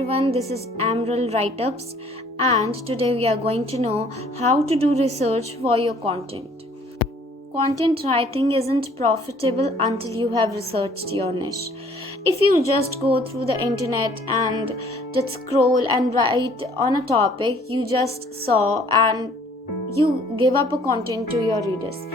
everyone, this is Amral Write-Ups, and today we are going to know how to do research for your content. Content writing isn't profitable until you have researched your niche. If you just go through the internet and just scroll and write on a topic you just saw and you give up a content to your readers,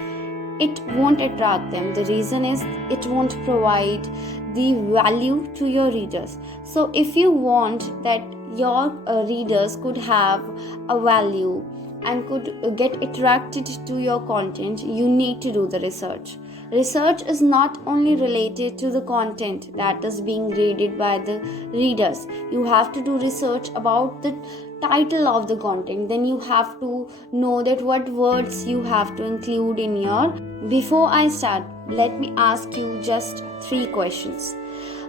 it won't attract them. The reason is it won't provide the value to your readers. So if you want that your readers could have a value and could get attracted to your content, you need to do the research. Research is not only related to the content that is being read by the readers. You have to do research about the title of the content. Then you have to know that what words you have to include in your. Before I start, let me ask you just 3 questions.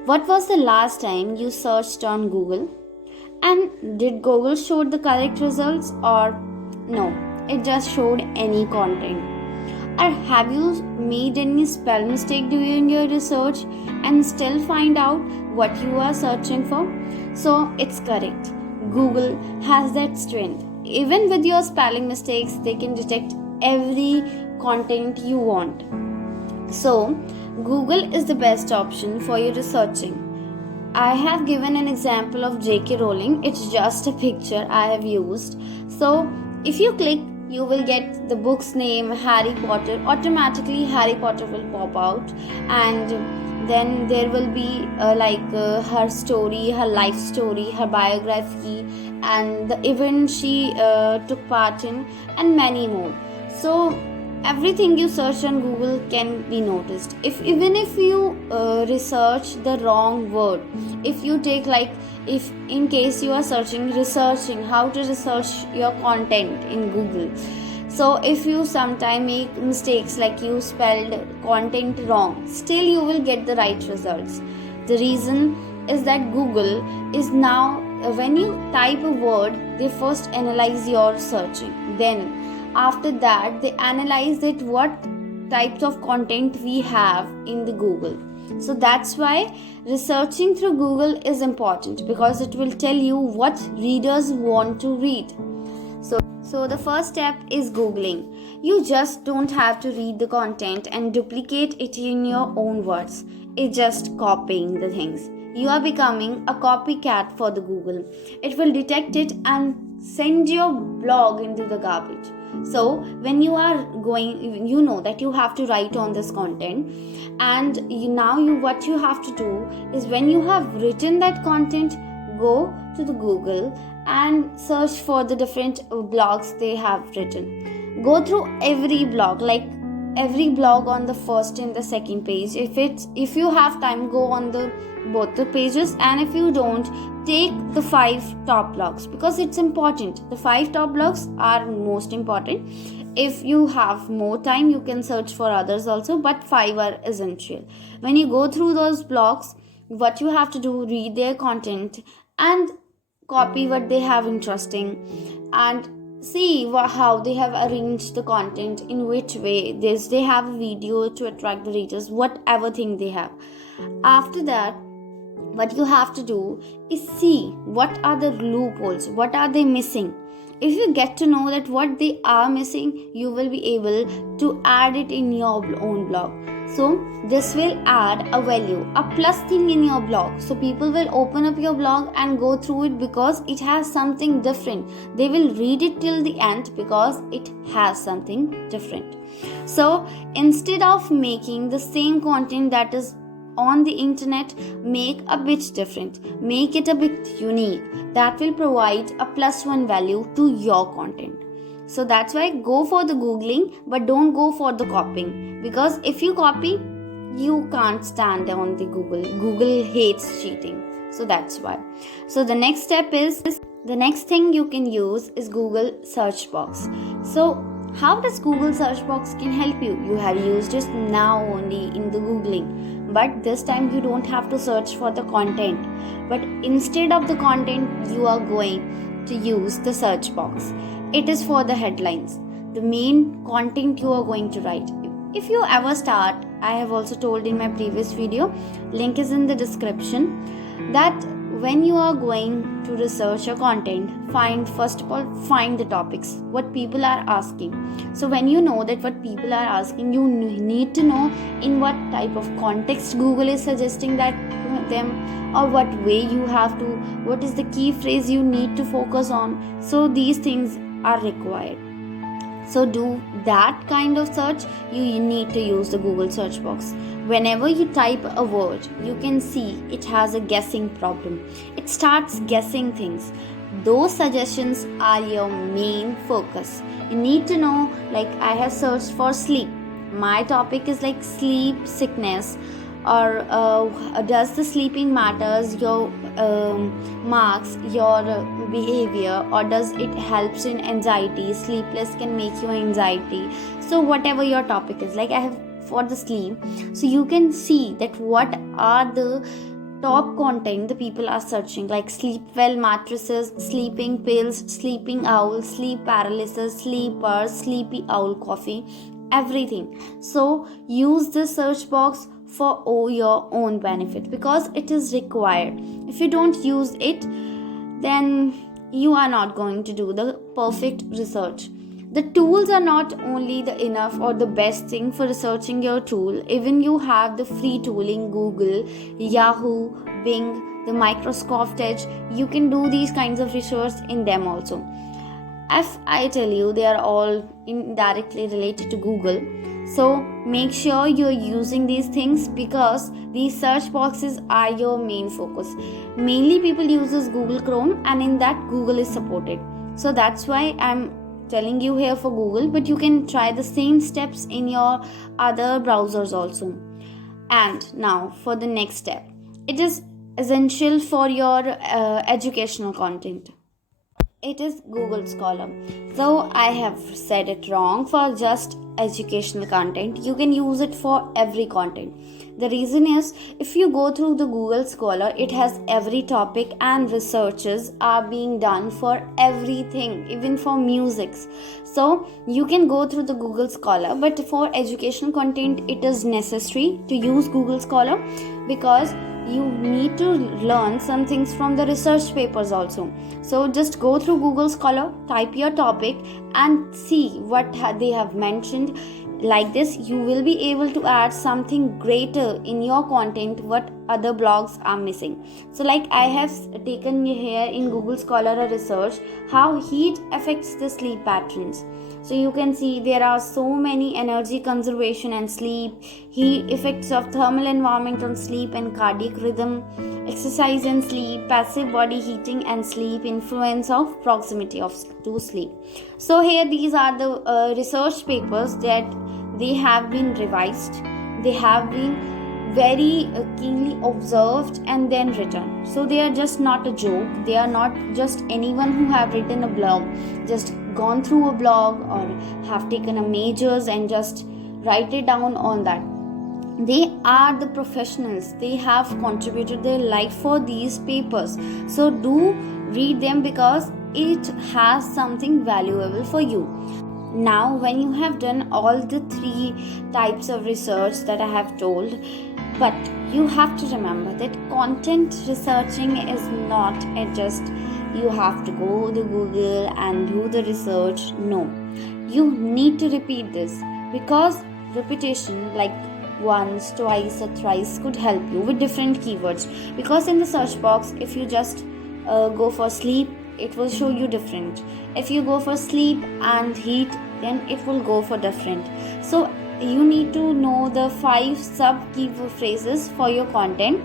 What was the last time you searched on Google? And did Google show the correct results, or no, it just showed any content? Or have you made any spell mistake during your research and still find out what you are searching for? So it's correct. Google has that strength. Even with your spelling mistakes, they can detect every content you want. So Google is the best option for your researching. I have given an example of J.K. Rowling. It's just a picture I have used. So if you click, you will get the book's name, Harry Potter. Automatically Harry Potter will pop out, and then there will be her story, her life story, her biography, and the event she took part in, and many more. So everything you search on Google can be noticed. Even if you research the wrong word, if you take if in case you are researching how to research your content in Google, so if you sometime make mistakes like you spelled content wrong, still you will get the right results. The reason is that Google is now, when you type a word, they first analyze your searching. Then after that, they analyze that what types of content we have in the Google. So that's why researching through Google is important, because it will tell you what readers want to read. So the first step is Googling. You just don't have to read the content and duplicate it in your own words. It's just copying the things. You are becoming a copycat for the Google. It will detect it and send your blog into the garbage. So when you are going, you know that you have to write on this content, and what you have to do is, when you have written that content, go to the Google and search for the different blogs they have written. Go through every blog, every blog on the first and the second page. If you have time, go on both the pages, and if you don't, take the 5 top blogs, because it's important. The 5 top blogs are most important. If you have more time, you can search for others also, but 5 are essential. When you go through those blogs, what you have to do, read their content and copy what they have interesting, and see how they have arranged the content, in which way they have a video to attract the readers, whatever thing they have. After that, what you have to do is see what are the loopholes, what are they missing. If you get to know that what they are missing, you will be able to add it in your own blog. So this will add a value, a plus thing in your blog. So people will open up your blog and go through it because it has something different. They will read it till the end because it has something different. So instead of making the same content that is on the internet, make a bit different, make it a bit unique. That will provide a +1 value to your content. So that's why go for the Googling, but don't go for the copying, because if you copy, you can't stand on the Google. Google hates cheating. So that's why. So the next step is, the next thing you can use is Google search box. So how does Google search box can help you? You have used it now only in the Googling, but this time you don't have to search for the content, but instead of the content, you are going to use the search box. It is for the headlines, the main content you are going to write. If you ever start, I have also told in my previous video, link is in the description, that when you are going to research your content, first of all find the topics what people are asking. So when you know that what people are asking, you need to know in what type of context Google is suggesting that to them, or what way you have to, what is the key phrase you need to focus on. So these things are required. So do that kind of search. You need to use the Google search box. Whenever you type a word, you can see it has a guessing problem. It starts guessing things. Those suggestions are your main focus. You need to know, like I have searched for sleep. My topic is like sleep sickness, or does the sleeping matters your marks, your behavior, or does it helps in anxiety? Sleepless can make you anxiety. So whatever your topic is, like I have for the sleep, so you can see that what are the top content the people are searching, like sleep well mattresses, sleeping pills, sleeping owl, sleep paralysis, sleepers, sleepy owl coffee, everything. So use the search box for your own benefit, because it is required. If you don't use it, then you are not going to do the perfect research. The tools are not only the enough or the best thing for researching your tool. Even you have the free tooling, Google, Yahoo, Bing, the Microsoft Edge. You can do these kinds of research in them also. If I tell you, they are all indirectly related to Google. So make sure you're using these things, because these search boxes are your main focus. Mainly people uses Google Chrome, and in that Google is supported. So that's why I'm telling you here for Google, but you can try the same steps in your other browsers also. And now for the next step, it is essential for your educational content. It is Google Scholar. Though I have said it wrong for just educational content, you can use it for every content. The reason is, if you go through the Google Scholar, it has every topic and researches are being done for everything, even for musics. So you can go through the Google Scholar, but for educational content, it is necessary to use Google Scholar, because you need to learn some things from the research papers also. So just go through Google Scholar, type your topic and see what they have mentioned. Like this, you will be able to add something greater in your content what other blogs are missing. So like I have taken here in Google Scholar a research how heat affects the sleep patterns. So you can see there are so many energy conservation and sleep, heat effects of thermal environment on sleep and cardiac rhythm, exercise and sleep, passive body heating and sleep, influence of proximity to sleep. So here these are the research papers that they have been revised. They have been very keenly observed and then written. So they are just not a joke. They are not just anyone who have written a blog, just gone through a blog or have taken a majors and just write it down on that. They are the professionals. They have contributed their life for these papers. So do read them, because it has something valuable for you. Now when you have done all the 3 types of research that I have told, but you have to remember that content researching is not just you have to go to Google and do the research. No, you need to repeat this, because repetition, like once, twice or thrice, could help you with different keywords. Because in the search box, if you just go for sleep, it will show you different. If you go for sleep and heat, then it will go for different. So you need to know the 5 sub keyword phrases for your content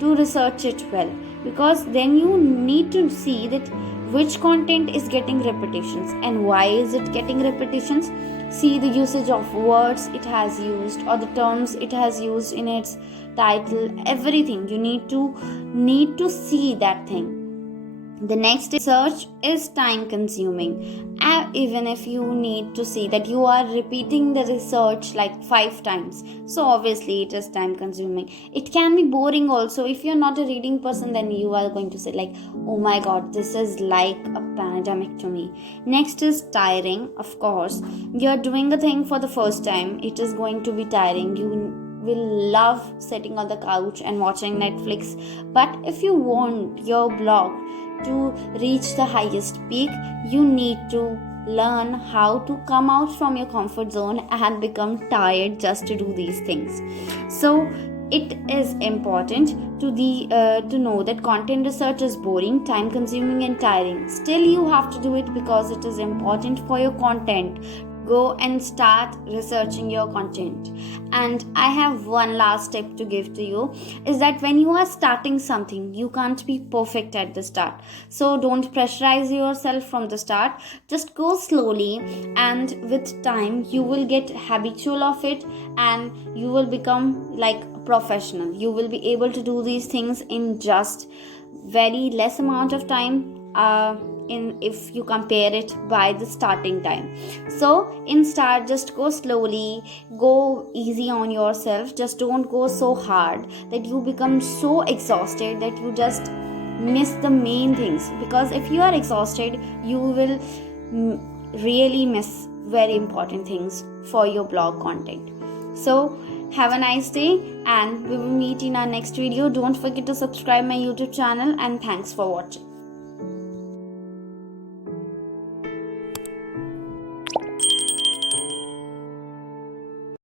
to research it well, because then you need to see that which content is getting repetitions and why is it getting repetitions. See the usage of words it has used or the terms it has used in its title, everything. You need to see that thing. The next research is time consuming. Even if you need to see that you are repeating the research like 5 times, so obviously it is time consuming. It can be boring also. If you're not a reading person, then you are going to say like, oh my god, this is like a pandemic to me. Next is tiring. Of course, you're doing a thing for the first time, it is going to be tiring. You will love sitting on the couch and watching Netflix. But if you want your blog to reach the highest peak, you need to learn how to come out from your comfort zone and become tired just to do these things. So it is important to know that content research is boring, time consuming and tiring. Still you have to do it because it is important for your content. Go and start researching your content. And I have one last tip to give to you, is that when you are starting something, you can't be perfect at the start. So don't pressurize yourself from the start. Just go slowly, and with time you will get habitual of it, and you will become like a professional. You will be able to do these things in just very less amount of time, if you compare it by the starting time. So in start, just go slowly, go easy on yourself. Just don't go so hard that you become so exhausted that you just miss the main things, because if you are exhausted you will really miss very important things for your blog content. So have a nice day, and we will meet in our next video. Don't forget to subscribe my YouTube channel, and thanks for watching.